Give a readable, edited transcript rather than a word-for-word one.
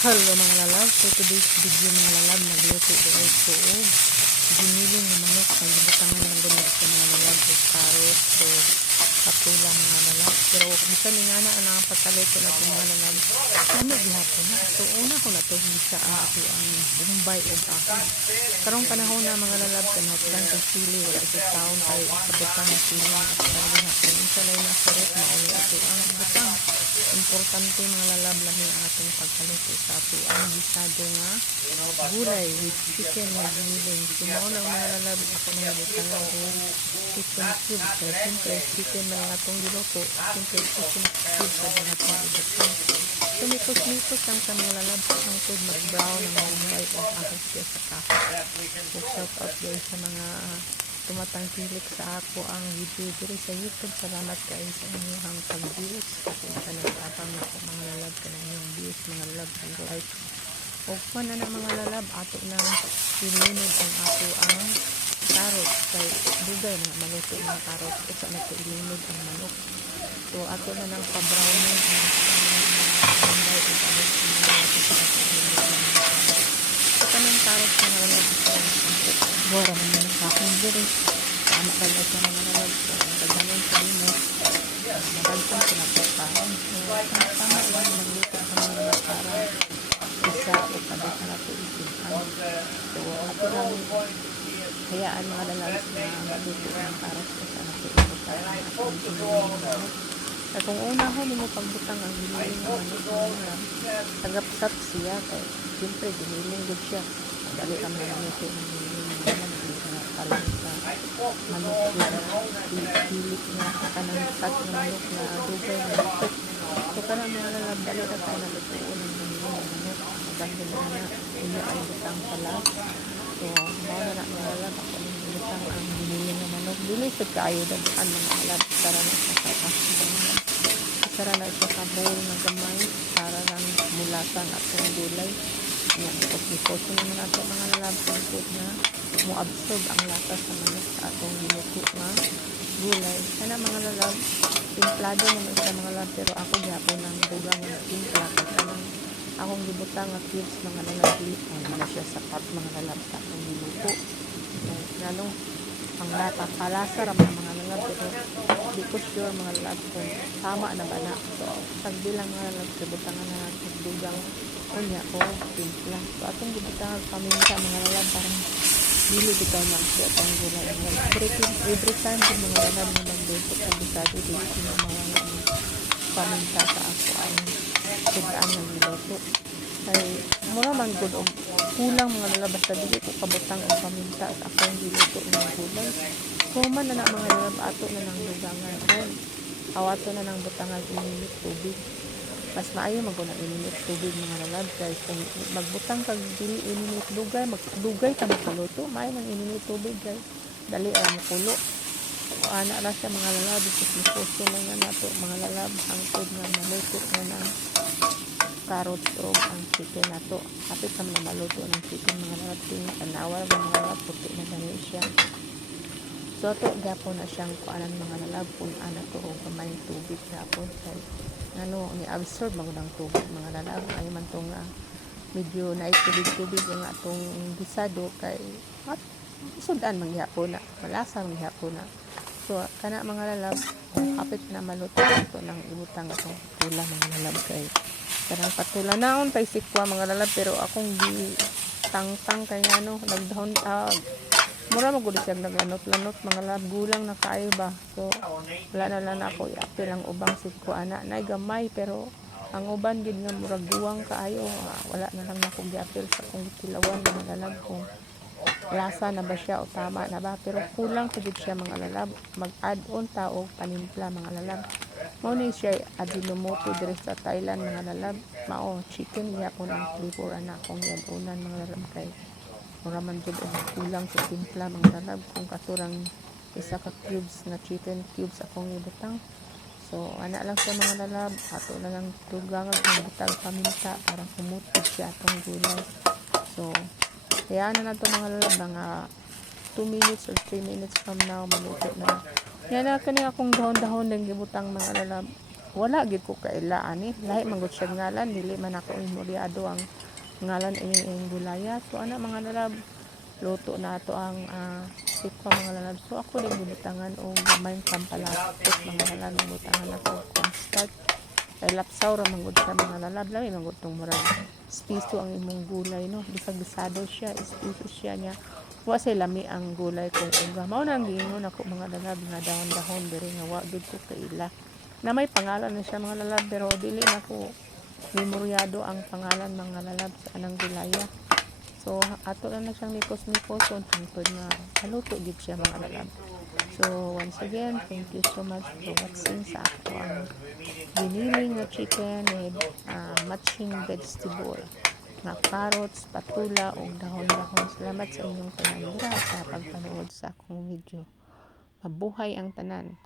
Hello mga lalab, so today's video mga lalab, nagluto ay ko giniling ng manok na gibutangan ng gunod sa mga lalab o carrot o patula mga lalab. Pero bisa ni nga na ang pagkaluto na ito mga lalab, kami gihapon na. So una ko na ito, bisa ako ang bumbay o ako. Karong panahon na mga lalab, kanotlan sa sili, wala sa taon tayo kabutang na sili na at karong hapon. Insalay na sarap, mauli ito ang butang. Importante mga lalab lami ang ating pagkaluto sa ato ang gisado nga gulay with chicken na giniling. So mauna mga lalab ako na nabutang o chicken cubes. So siyempre chicken na nga itong giluto. Siyempre chicken cubes sa mga itong ibutang. So mikos-mikos lang sa mga lalab ang food mag-brown ng mga white at ahos siya sa kahoy. So shout out guys sa mga tumatangkilik sa ako ang video diri sa YouTube. Salamat kayo sa inyong pag-views. Kasi sa nag-atang ako mga lalab ka na inyong views mga lalab ang like. O pa na mga lalab ato na ilinod ang ato ang carrot kay dugay na maluto ng carrot o sa nato ilinod ang manok. So ato na ng pa-browning ang manday o carrot sa kanang carrot mga lalab bora naman ang kakong diri tama talaga sa mga lalab so nagaganon sa limos nagagpan sa napagkaon so tama lang magluto sa mga lalab para isa o kadat na nato isipan so ato lang hayaan mga lalab na magluto ng karos o sa nato isipan akong giniling at kung una ho mo pagbutang ang giniling ng manok tagapsat siya kaya siyempre giniling good siya dali ka mga nato ng giniling kalang sa manok na pilit na kanang sat na manok na dugay na lutok so kanang mga lalabdali na tayo na lutuon ng manok maganda na inyo ay butang pala so mga na mga lalab ako ng butang ang biniling na manok bilisod kaayo dadaan mga lalab sara na sa kakasibangan sara na siya ka bowl na gamay para lang mulasan at yung gulay yan, tapos naman natin mga lalab food na mo-absorb ang lasa sa manok sa atong niluto nga gulay. Sana mga lalab, timplado naman sa mga lalab pero ako gyapon ng dugang nga timpla kanang akong gibutang nga cubes mga lalab ano na siya sapat mga lalab sa atong niluto. Lalo ang lata palasa ra mga lalab pero di ko sure mga lalab kung tama na ba na. So tagbilang mga lalab gibutangan na natin dugang kunya ko timpla. So atong gibutangan paminta mga lalab parang dili bitaw lang siya pang gulay every time yung mga lalab na magluto sa bisado dito yung mga paminta sa ako ang sudaan ng niluto ay mura man good o kulang mga lalab basta dili ko kabutang o paminta sa akong niluto ng gulay so man na mga lalab ato na ng lugangan awato na ng butangan ininit tubig mas maayo maguna ininit tubig mga lalab guys kung magbutang kag dili ininit dugay magdugay ka makaluto maayo nang ininit tubig guys dali ay makulo ana ra siya mga lalab puso lang na nato mga lalab ang food nga maluto na ng carrot o ang chicken nato kapit sa mga maluto ng chicken mga lalab tanawa mga lalab puti na gani siya so to gapon na siyang kuanan mga lalab kung ana to og gamay tubig gapon ano ni absorb magudang tubig mga lalab ay man tong medyo naitubig-tubig ang atong gisado kay at sudan mangyapon na malasa mangyapon na so kana mga lalab kapit na maluto ito ng ibutang atong patula mga lalab kay karang patula naon pay sikwa mga lalab pero akong gi tangtang kay ano nagdahon mura magud siya naglanot-lanot mga lab gulang na kaayo ba so wala na lang ako iapil ang ubang sitko ana nay gamay pero ang uban gid nga murag guwang kaayo wala na lang ako giapil sa kung tilawan mga lalab kung lasa na ba siya o tama na ba pero kulang pagid siya mga lalab mag-add on ta og panimpla mga lalab mao ni siya Ajinomoto diri sa Thailand mga lalab mao chicken gyapon ang flavor ana kung yan unan mga lalab kay mura man jud og kulang sa timpla mga lalab kung katurang isa ka cubes na chicken cubes akong ibutang so ana lang sa mga lalab ato na lang dugang ang butang paminta para kumutid siya atong gulay so hayaan na nato mga lalab mga 2 minutes or 3 minutes from now maluto na yan na kani akong dahon-dahon ng gibutang mga lalab wala gid ko kaila ani lahi man gud siya ngalan, dili man ako imuryado ang ngalan ining gulaya. So ana mga lalab, luto na ato ang sikwa mga lalab. So ako din gibutangan og gamayng pampalapot mga lalab, gibutangan ako og cornstarch. Kay lapsaw ra man gud siya mga lalab, lahi man gud tong murag spiso ang imong gulay no, bisag bisado siya, spiso siya niya. Wa say lami ang gulay kung uga. Mao nang giingon ako mga lalab nga dahon-dahon diri nga wa gid ko kaila. Na may pangalan na siya mga lalab, pero dili na ko memoryado ang pangalan mga lalab sa anang gulaya. So ato na siyang mikos-mikoson hangtod nga haluto gid siya mga lalab. So once again, thank you so much for watching sa ako ang giniling nga chicken with matching vegetable nga carrots, patula ug dahon-dahon. Salamat sa inyong tanan sa pagpanood sa akong video. Mabuhay ang tanan.